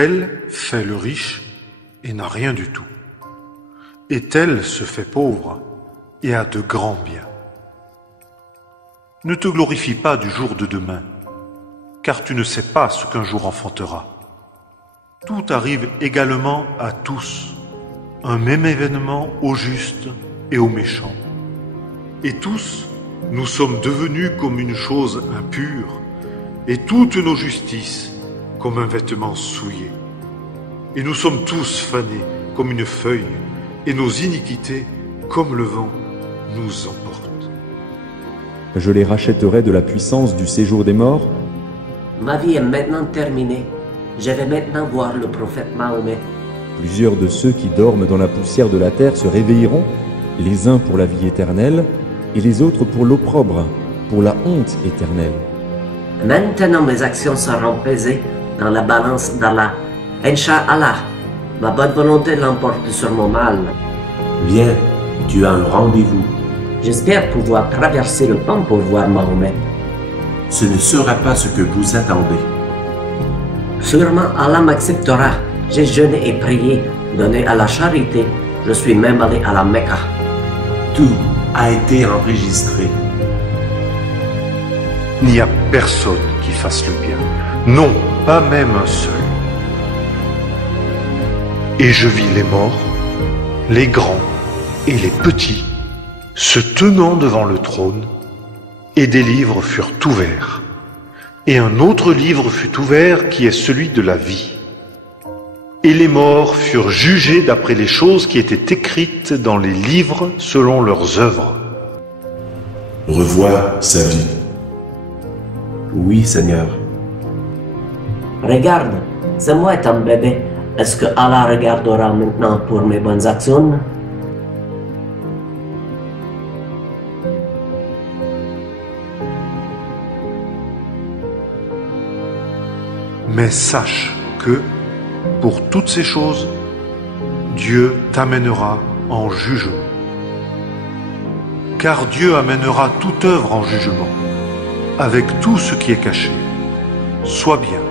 Tel fait le riche et n'a rien du tout. Et tel se fait pauvre et a de grands biens. Ne te glorifie pas du jour de demain, car tu ne sais pas ce qu'un jour enfantera. Tout arrive également à tous, un même événement aux justes et aux méchants. Et tous, nous sommes devenus comme une chose impure, et toutes nos justices comme un vêtement souillé. Et nous sommes tous fanés comme une feuille, et nos iniquités, comme le vent, nous emportent. Je les rachèterai de la puissance du séjour des morts. Ma vie est maintenant terminée. Je vais maintenant voir le prophète Mahomet. Plusieurs de ceux qui dorment dans la poussière de la terre se réveilleront, les uns pour la vie éternelle, et les autres pour l'opprobre, pour la honte éternelle. Maintenant mes actions seront pesées dans la balance d'Allah. Inch'Allah, ma bonne volonté l'emporte sur mon mal. Viens, tu as un rendez-vous. J'espère pouvoir traverser le pont pour voir Mahomet. Ce ne sera pas ce que vous attendez. Sûrement Allah m'acceptera. J'ai jeûné et prié, donné à la charité. Je suis même allé à la Mecque. Tout a été enregistré. Il n'y a personne qui fasse le bien, non, pas même un seul. Et je vis les morts, les grands et les petits, se tenant devant le trône, et des livres furent ouverts. Et un autre livre fut ouvert qui est celui de la vie. Et les morts furent jugés d'après les choses qui étaient écrites dans les livres selon leurs œuvres. Revois sa vie. Oui, Seigneur. Regarde, c'est moi ton bébé. Est-ce que Allah regardera maintenant pour mes bonnes actions? Mais sache que, pour toutes ces choses, Dieu t'amènera en jugement. Car Dieu amènera toute œuvre en jugement, avec tout ce qui est caché, soit bien,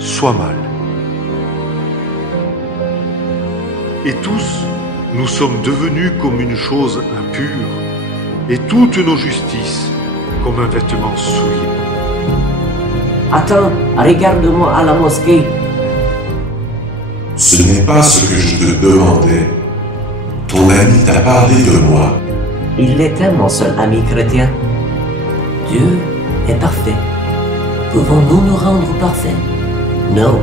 soit mal. Et tous, nous sommes devenus comme une chose impure, et toutes nos justices comme un vêtement souillé. Attends, regarde-moi à la mosquée. Ce n'est pas ce que je te demandais. Ton ami t'a parlé de moi. Il était mon seul ami chrétien. Dieu est parfait. Pouvons-nous nous rendre parfaits? Non.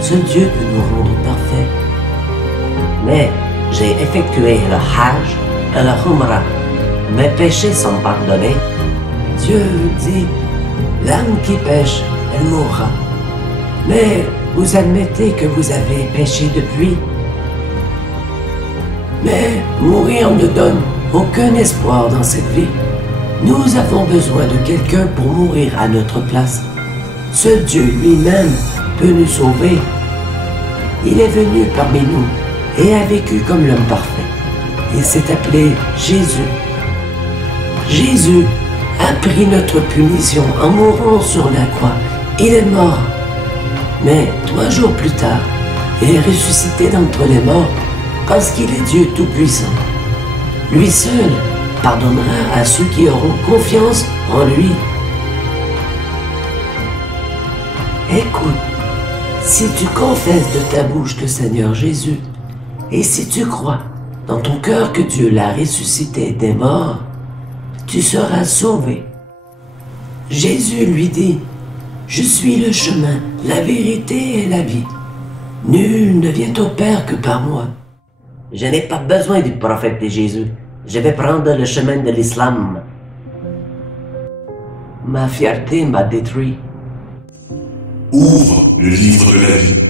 Seul Dieu peut nous rendre parfaits. Mais j'ai effectué le Hajj et le Umrah. Mes péchés sont pardonnés. Dieu dit, l'âme qui pêche, elle mourra. Mais vous admettez que vous avez péché depuis. Mais mourir ne donne aucun espoir dans cette vie. Nous avons besoin de quelqu'un pour mourir à notre place. Seul Dieu lui-même peut nous sauver. Il est venu parmi nous et a vécu comme l'homme parfait. Il s'est appelé Jésus. Jésus a pris notre punition en mourant sur la croix. Il est mort. Mais 3 jours plus tard, il est ressuscité d'entre les morts parce qu'il est Dieu Tout-Puissant. Lui seul pardonnera à ceux qui auront confiance en lui. Écoute, si tu confesses de ta bouche le Seigneur Jésus, et si tu crois dans ton cœur que Dieu l'a ressuscité des morts, tu seras sauvé. Jésus lui dit, « Je suis le chemin, la vérité et la vie. Nul ne vient au Père que par moi. » Je n'ai pas besoin du prophète de Jésus. Je vais prendre le chemin de l'islam. Ma fierté m'a détruit. Ouvre le livre de la vie.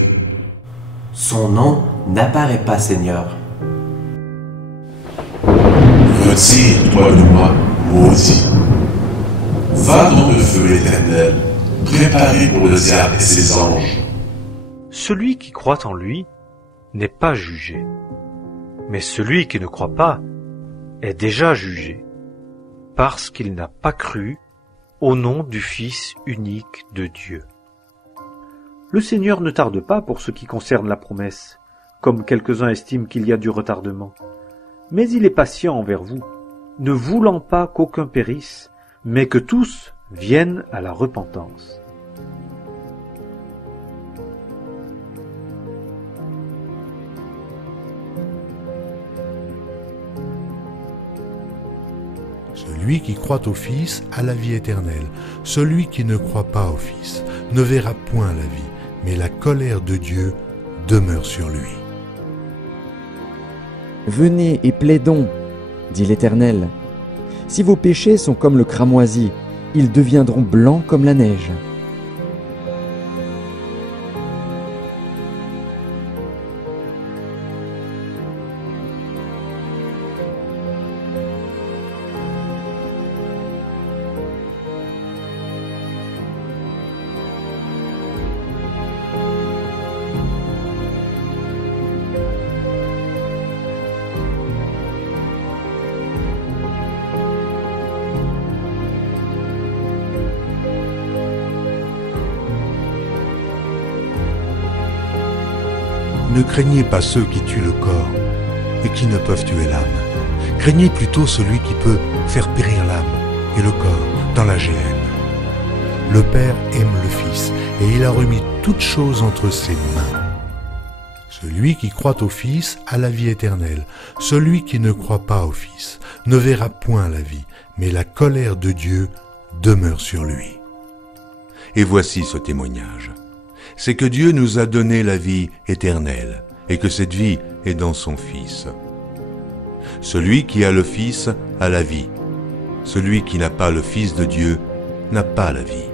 Son nom n'apparaît pas, Seigneur. Retire-toi de moi, maudit. Va dans le feu éternel, préparé pour le diable et ses anges. Celui qui croit en lui n'est pas jugé, mais celui qui ne croit pas est déjà jugé, parce qu'il n'a pas cru au nom du Fils unique de Dieu. Le Seigneur ne tarde pas pour ce qui concerne la promesse, comme quelques-uns estiment qu'il y a du retardement. Mais il est patient envers vous, ne voulant pas qu'aucun périsse, mais que tous viennent à la repentance. Celui qui croit au Fils a la vie éternelle. Celui qui ne croit pas au Fils ne verra point la vie, mais la colère de Dieu demeure sur lui. Venez et plaidons, dit l'Éternel. Si vos péchés sont comme le cramoisi, ils deviendront blancs comme la neige. Ne craignez pas ceux qui tuent le corps et qui ne peuvent tuer l'âme. Craignez plutôt celui qui peut faire périr l'âme et le corps dans la géhenne. Le Père aime le Fils et il a remis toutes choses entre ses mains. Celui qui croit au Fils a la vie éternelle. Celui qui ne croit pas au Fils ne verra point la vie, mais la colère de Dieu demeure sur lui. Et voici ce témoignage. C'est que Dieu nous a donné la vie éternelle, et que cette vie est dans son Fils. Celui qui a le Fils a la vie. Celui qui n'a pas le Fils de Dieu n'a pas la vie.